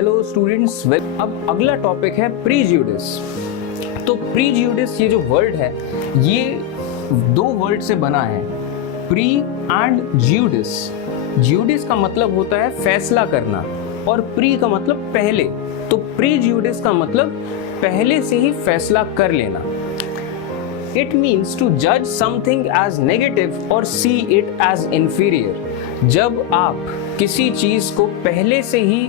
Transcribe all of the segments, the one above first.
Hello students, अब अगला topic है प्रीजुडिस। तो प्रीजुडिस ये जो वर्ड है ये दो वर्ड से बना है, प्री एंड ज्यूडिस। ज्यूडिस का मतलब होता है फैसला करना और प्री का मतलब पहले। तो प्रीजुडिस का मतलब पहले से ही फैसला कर लेना। It means to judge something as negative or see it as inferior। जब आप किसी चीज को पहले से ही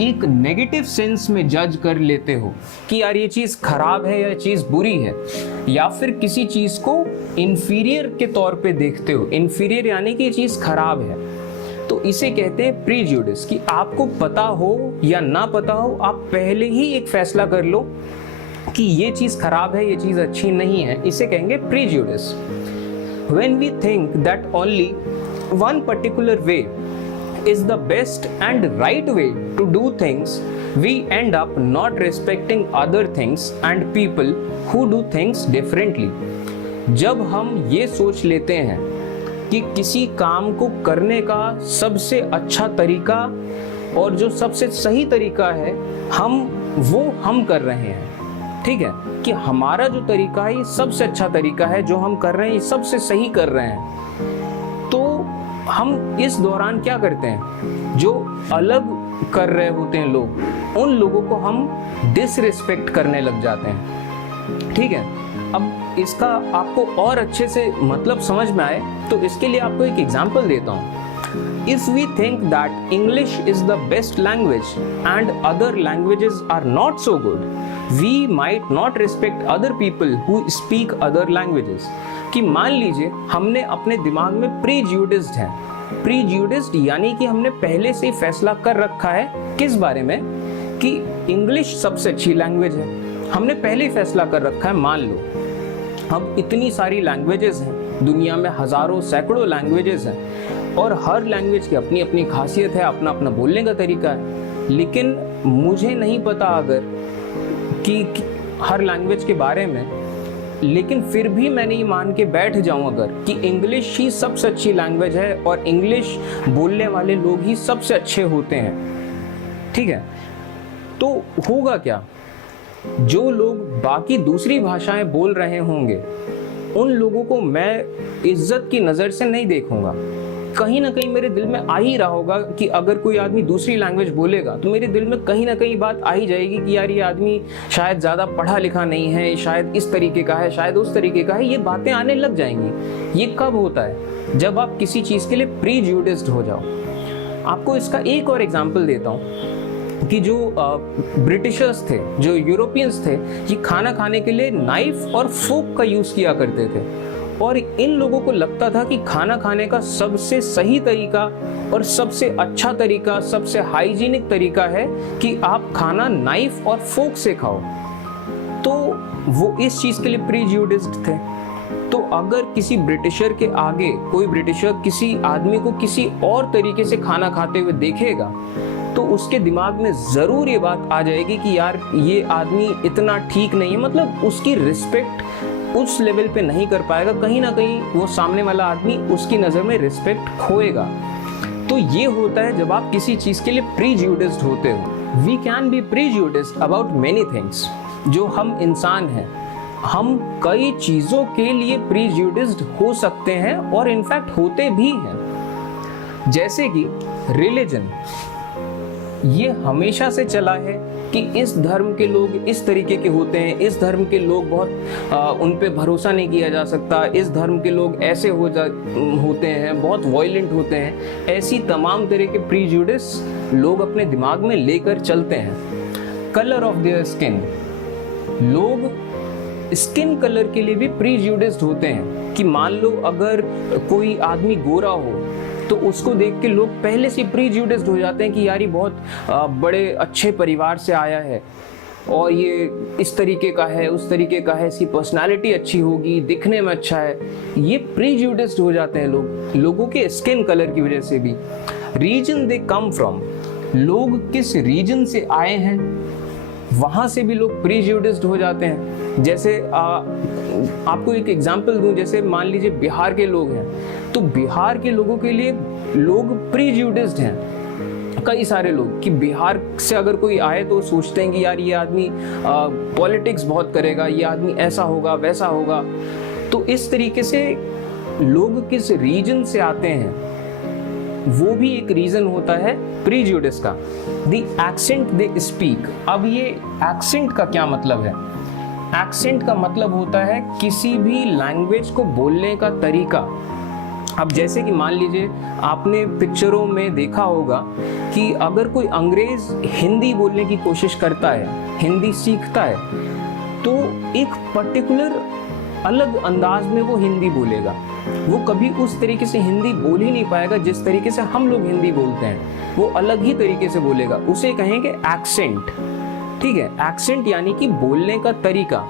एक नेगेटिव सेंस में जज कर लेते हो कि यार ये चीज खराब है या चीज बुरी है, या फिर किसी चीज को इंफीरियर के तौर पे देखते हो, इंफीरियर यानी कि ये चीज खराब है, तो इसे कहते हैं प्रीजुडिस। कि आपको पता हो या ना पता हो, आप पहले ही एक फैसला कर लो कि ये चीज खराब है, ये चीज अच्छी नहीं है, इसे कहेंगे prejudice. When we think that only one particular way is the best and right way to do things, we end up not respecting other things and people who do things differently। जब हम ये सोच लेते हैं कि किसी काम को करने का सबसे अच्छा तरीका और जो सबसे सही तरीका है हम कर रहे हैं, ठीक है, कि हमारा जो तरीका है ये सबसे अच्छा तरीका है, जो हम कर रहे हैं ये सबसे सही कर रहे हैं, तो हम इस दौरान क्या करते हैं, जो अलग कर रहे होते हैं लोग, उन लोगों को हम डिसरिस्पेक्ट करने लग जाते हैं। ठीक है, अब इसका आपको और अच्छे से मतलब समझ में आए तो इसके लिए आपको एक एग्जांपल देता हूँ। If we think that English is the best language and other languages are not so good, we might not respect other people who speak other languages। कि मान लीजिए हमने अपने दिमाग में प्रीजुडिस्ड है, प्रीजुडिस्ड यानी कि हमने पहले से ही फैसला कर रखा है किस बारे में, कि इंग्लिश सबसे अच्छी लैंग्वेज है, हमने पहले ही फैसला कर रखा है। मान लो अब इतनी सारी लैंग्वेजेस हैं दुनिया में, हजारों सैकड़ों लैंग्वेजेस हैं और हर लैंग्वेज की अपनी अपनी खासियत है, अपना अपना बोलने का तरीका है, लेकिन मुझे नहीं पता अगर कि हर लैंग्वेज के बारे में, लेकिन फिर भी मैंने ये मान के बैठ जाऊं अगर कि इंग्लिश ही सबसे अच्छी लैंग्वेज है और इंग्लिश बोलने वाले लोग ही सबसे अच्छे होते हैं, ठीक है, तो होगा क्या, जो लोग बाकी दूसरी भाषाएं बोल रहे होंगे उन लोगों को मैं इज्जत की नज़र से नहीं देखूंगा। कहीं ना कहीं मेरे दिल में आ ही रहा होगा कि अगर कोई आदमी दूसरी लैंग्वेज बोलेगा तो मेरे दिल में कहीं ना कहीं बात आ ही जाएगी कि यार ये आदमी शायद ज़्यादा पढ़ा लिखा नहीं है, शायद इस तरीके का है, शायद उस तरीके का है, ये बातें आने लग जाएंगी। ये कब होता है, जब आप किसी चीज़ के लिए प्रीजुडिस्ड हो जाओ। आपको इसका एक और एग्जाम्पल देता हूँ कि जो ब्रिटिशर्स थे, जो यूरोपियंस थे, ये खाना खाने के लिए नाइफ और फोक का यूज़ किया करते थे और इन लोगों को लगता था कि खाना खाने का सबसे सही तरीका और सबसे अच्छा तरीका, सबसे हाइजीनिक तरीका है कि आप खाना नाइफ और फोक से खाओ। तो वो इस चीज़ के लिए प्रीजुडिस्ड थे। तो अगर किसी ब्रिटिशर के आगे कोई ब्रिटिशर किसी आदमी को किसी और तरीके से खाना खाते हुए देखेगा तो उसके दिमाग में ज़रूर ये बात आ जाएगी कि यार ये आदमी इतना ठीक नहीं है, मतलब उसकी रिस्पेक्ट उस लेवल पे नहीं कर पाएगा, कहीं ना कहीं वो सामने वाला आदमी उसकी नज़र में रिस्पेक्ट खोएगा। तो ये होता है जब आप किसी चीज़ के लिए प्रीजुडिस्ड होते हो। We can be prejudiced about many things. जो हम इंसान हैं, हम कई चीज़ों के लिए प्रीजुडिस्ड हो सकते हैं और इनफैक्ट होते भी हैं। जैसे कि रिलीजन, ये हमेशा से चला है कि इस धर्म के लोग इस तरीके के होते हैं, इस धर्म के लोग बहुत उन पे भरोसा नहीं किया जा सकता, इस धर्म के लोग ऐसे होते हैं, बहुत वायलेंट होते हैं। ऐसी तमाम तरह के प्रीजुडिस लोग अपने दिमाग में लेकर चलते हैं। कलर ऑफ देयर स्किन, लोग स्किन कलर के लिए भी प्रीजुडिस्ड होते हैं कि मान लो अगर कोई आदमी गोरा हो तो उसको देख के लोग पहले से प्रीजुडिस्ड हो जाते हैं कि यार ये बहुत बड़े अच्छे परिवार से आया है और ये इस तरीके का है, उस तरीके का है, इसकी पर्सनालिटी अच्छी होगी, दिखने में अच्छा है। ये प्रीजुडिस्ड हो जाते हैं लोगों के स्किन कलर की वजह से भी। रीजन दे कम फ्रॉम, लोग किस रीजन से आए हैं वहाँ से भी लोग प्रीजुडिस्ड हो जाते हैं। जैसे आपको एक एग्जांपल दूं, जैसे मान लीजिए बिहार के लोग हैं तो बिहार के लोगों के लिए लोग प्रीजुडिस्ड हैं। कई सारे लोग कि बिहार से अगर कोई आए तो सोचते हैं कि यार ये आदमी पॉलिटिक्स बहुत करेगा, ये आदमी ऐसा होगा वैसा होगा। तो इस तरीके से लोग किस रीजन से आते हैं वो भी एक रीजन होता है प्रीजुडिस का। The accent they speak. अब ये एक्सेंट का क्या मतलब है? एक्सेंट का मतलब होता है किसी भी लैंग्वेज को बोलने का तरीका। अब जैसे कि मान लीजिए आपने पिक्चरों में देखा होगा कि अगर कोई अंग्रेज हिंदी बोलने की कोशिश करता है, हिंदी सीखता है, तो एक पर्टिकुलर अलग अंदाज में वो हिंदी बोलेगा। वो कभी उस तरीके से हिंदी बोल ही नहीं पाएगा जिस तरीके से हम लोग हिंदी बोलते हैं, वो अलग ही तरीके से बोलेगा। उसे कहेंगे एक्सेंट। ठीक है, एक्सेंट यानी कि बोलने का तरीका।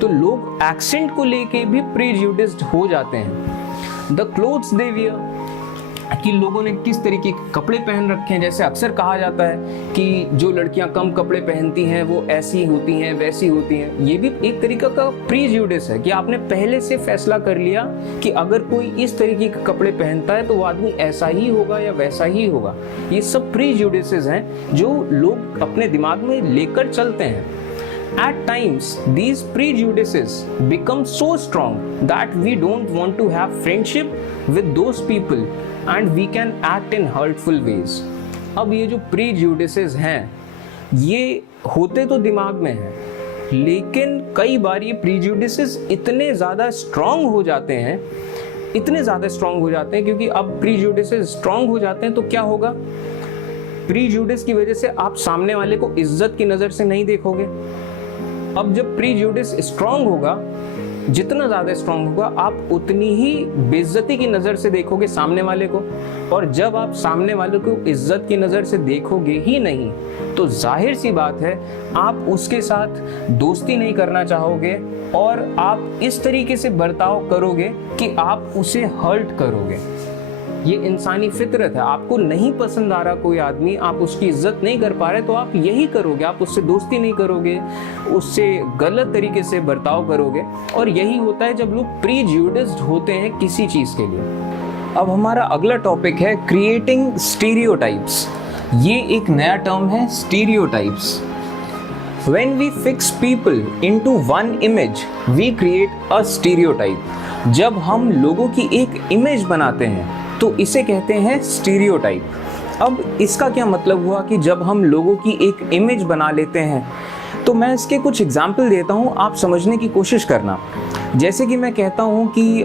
तो लोग एक्सेंट को लेके भी प्रीजुडिस्ड हो जाते हैं। द क्लोथ्स दे वियर, कि लोगों ने किस तरीके के कपड़े पहन रखे हैं। जैसे अक्सर कहा जाता है कि जो लड़कियां कम कपड़े पहनती हैं वो ऐसी होती हैं वैसी होती हैं। ये भी एक तरीका का प्रीजुडिस है कि आपने पहले से फैसला कर लिया कि अगर कोई इस तरीके के कपड़े पहनता है तो वो आदमी ऐसा ही होगा या वैसा ही होगा। ये सब प्रीजुडिसेस हैं जो लोग अपने दिमाग में लेकर चलते हैं। At times, these prejudices become so strong that we don't want to have friendship with those people and we can act in hurtful ways. अब ये जो prejudices हैं, ये होते तो दिमाग में हैं, लेकिन कई बार ये prejudices इतने ज़्यादा strong हो जाते हैं, इतने ज़्यादा strong हो जाते हैं, क्योंकि अब prejudices strong हो जाते हैं तो क्या होगा? प्रीजुडिस की वजह से आप सामने वाले को इज्जत की नज़र से नहीं देखोगे। अब जब प्रीजुडिस स्ट्रांग होगा, जितना ज़्यादा स्ट्रांग होगा, आप उतनी ही बेइज्जती की नज़र से देखोगे सामने वाले को। और जब आप सामने वाले को इज्जत की नज़र से देखोगे ही नहीं, तो जाहिर सी बात है आप उसके साथ दोस्ती नहीं करना चाहोगे और आप इस तरीके से बर्ताव करोगे कि आप उसे हर्ट करोगे। ये इंसानी फितरत है। आपको नहीं पसंद आ रहा कोई आदमी, आप उसकी इज्जत नहीं कर पा रहे, तो आप यही करोगे, आप उससे दोस्ती नहीं करोगे, उससे गलत तरीके से बर्ताव करोगे। और यही होता है जब लोग प्रीजुडिस्ड होते हैं किसी चीज़ के लिए। अब हमारा अगला टॉपिक है क्रिएटिंग स्टीरियोटाइप्स। ये एक नया टर्म है, stereotypes. When we fix people into one image, we create a stereotype. जब हम लोगों की एक इमेज बनाते हैं तो इसे कहते हैं स्टीरियोटाइप। अब इसका क्या मतलब हुआ कि जब हम लोगों की एक इमेज बना लेते हैं, तो मैं इसके कुछ एग्जाम्पल देता हूँ, आप समझने की कोशिश करना। जैसे कि मैं कहता हूँ कि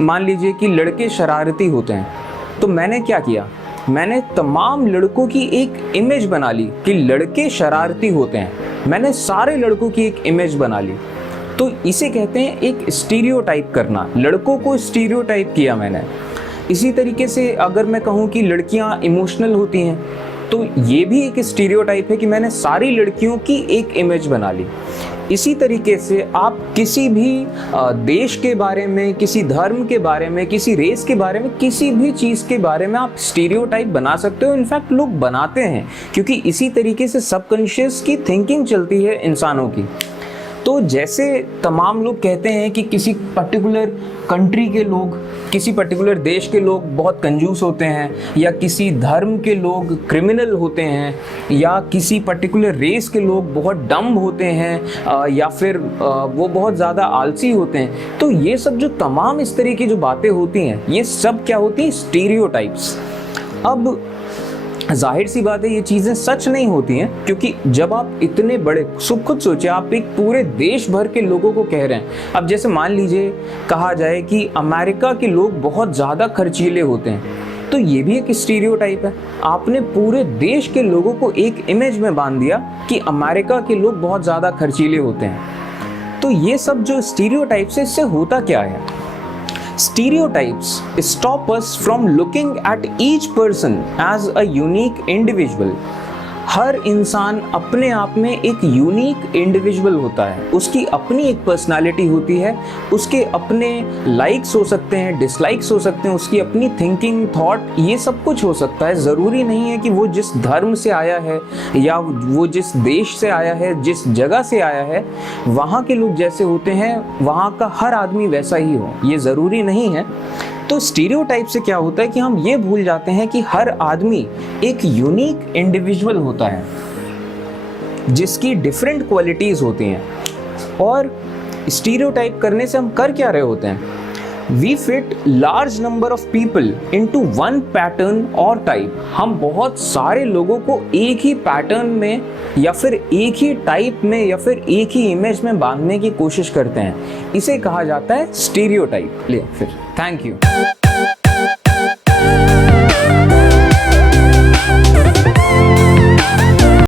मान लीजिए कि लड़के शरारती होते हैं, तो मैंने क्या किया, मैंने तमाम लड़कों की एक इमेज बना ली कि लड़के शरारती होते हैं। मैंने सारे लड़कों की एक इमेज बना ली, तो इसे कहते हैं एक स्टीरियोटाइप करना। लड़कों को स्टीरियोटाइप किया मैंने। इसी तरीके से अगर मैं कहूँ कि लड़कियाँ इमोशनल होती हैं, तो ये भी एक स्टीरियोटाइप है कि मैंने सारी लड़कियों की एक इमेज बना ली। इसी तरीके से आप किसी भी देश के बारे में, किसी धर्म के बारे में, किसी रेस के बारे में, किसी भी चीज़ के बारे में आप स्टीरियोटाइप बना सकते हो। इनफैक्ट लोग बनाते हैं, क्योंकि इसी तरीके से सबकॉन्शियस की थिंकिंग चलती है इंसानों की। तो जैसे तमाम लोग कहते हैं कि किसी पर्टिकुलर कंट्री के लोग, किसी पर्टिकुलर देश के लोग बहुत कंजूस होते हैं, या किसी धर्म के लोग क्रिमिनल होते हैं, या किसी पर्टिकुलर रेस के लोग बहुत डम्ब होते हैं, या फिर वो बहुत ज़्यादा आलसी होते हैं। तो ये सब जो तमाम इस तरह की जो बातें होती हैं, ये सब क्या होती हैं? स्टीरियोटाइप्स। अब जाहिर सी बात है ये चीज़ें सच नहीं होती हैं, क्योंकि जब आप इतने बड़े, खुद सोचिए, आप एक पूरे देश भर के लोगों को कह रहे हैं। अब जैसे मान लीजिए कहा जाए कि अमेरिका के लोग बहुत ज़्यादा खर्चीले होते हैं, तो ये भी एक स्टीरियोटाइप है। आपने पूरे देश के लोगों को एक इमेज में बांध दिया कि अमेरिका के लोग बहुत ज़्यादा खर्चीले होते हैं। तो ये सब जो स्टीरियोटाइप्स है, इससे होता क्या है? Stereotypes stop us from looking at each person as a unique individual. हर इंसान अपने आप में एक यूनिक इंडिविजुअल होता है, उसकी अपनी एक पर्सनालिटी होती है, उसके अपने लाइक्स हो सकते हैं, डिसलाइक्स हो सकते हैं, उसकी अपनी थिंकिंग, थॉट, ये सब कुछ हो सकता है। ज़रूरी नहीं है कि वो जिस धर्म से आया है या वो जिस देश से आया है, जिस जगह से आया है, वहाँ के लोग जैसे होते हैं वहाँ का हर आदमी वैसा ही हो, ये ज़रूरी नहीं है। तो स्टीरियोटाइप से क्या होता है कि हम ये भूल जाते हैं कि हर आदमी एक यूनिक इंडिविजुअल होता है जिसकी डिफरेंट क्वालिटीज होती हैं। और स्टीरियोटाइप करने से हम कर क्या रहे होते हैं? We fit large number of people into one pattern और टाइप। हम बहुत सारे लोगों को एक ही पैटर्न में या फिर एक ही टाइप में या फिर एक ही इमेज में बांधने की कोशिश करते हैं। इसे कहा जाता है स्टीरियोटाइप। ले फिर, थैंक यू।